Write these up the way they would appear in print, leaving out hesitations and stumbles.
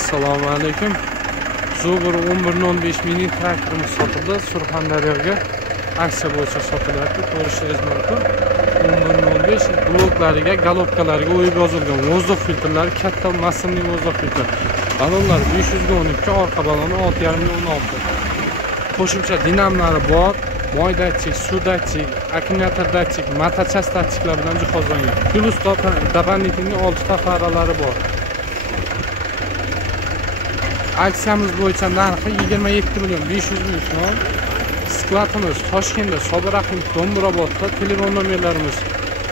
Assalomu alaykum. Zo'g'ir 1115 mini traktorimiz sotildi. Surxondaryoga aksiya bo'yicha sotilyapti. Ko'rishingiz mumkin. 1115 bloklariga, galopkalariga o'yib yozilgan vozdux filtrlari, katta massivli vozdux filtr. Balonlar 500 ga 12, orqa baloni 6,5 ga 16. Qo'shimcha dinamlari bor. Moy datchik, suv datchik, akkumulyator datchik, mototchas datchiklar bilan jihozlangan. Plus doполнительный 6 ta faralari bor. Aksiyamiz bo'yicha narxi 27 million 500 ming so'm. Skladimiz Toshkentda, Sobir Rahimov Do'mbrobodda. Telefon nomerlarimiz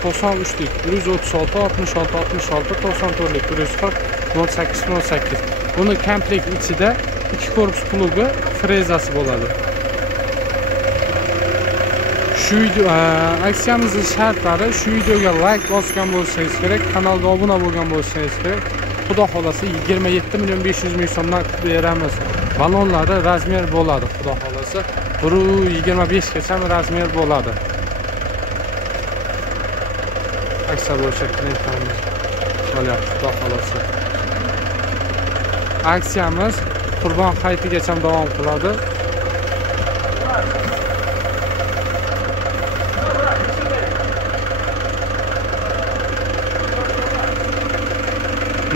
93 136 66 66 94 140 08 08. Buni komplekt ichida 2 korpus plugi, frezasi bo'ladi. Shu video aksiyamizning shartlari, shu videoga like bosgan bo'lsangiz kerak, kanalga obuna bo'lgan bo'lsangiz kerak. Xudo xolasa 27 million 500 ming so'mdan beramiz. Balonlari razmer bo'ladi, xudo xolasa 1.25 gacha razmer bo'ladi. Aksiya bo'yicha klientlarimiz bo'lyapti, xudo xolasa. Aksiyamiz Qurbon hayitigacha davom qiladi.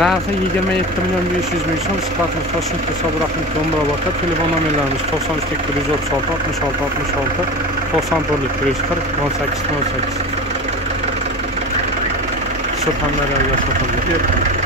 Narxi 27 million 500 ming so'm. Sifatimiz Toshkentda, Sobir Rahimov Do'mbrobodda. Telefon nomerlarimiz 93 136 66 66 94 140 18 18. Surxondaryoga sotildi.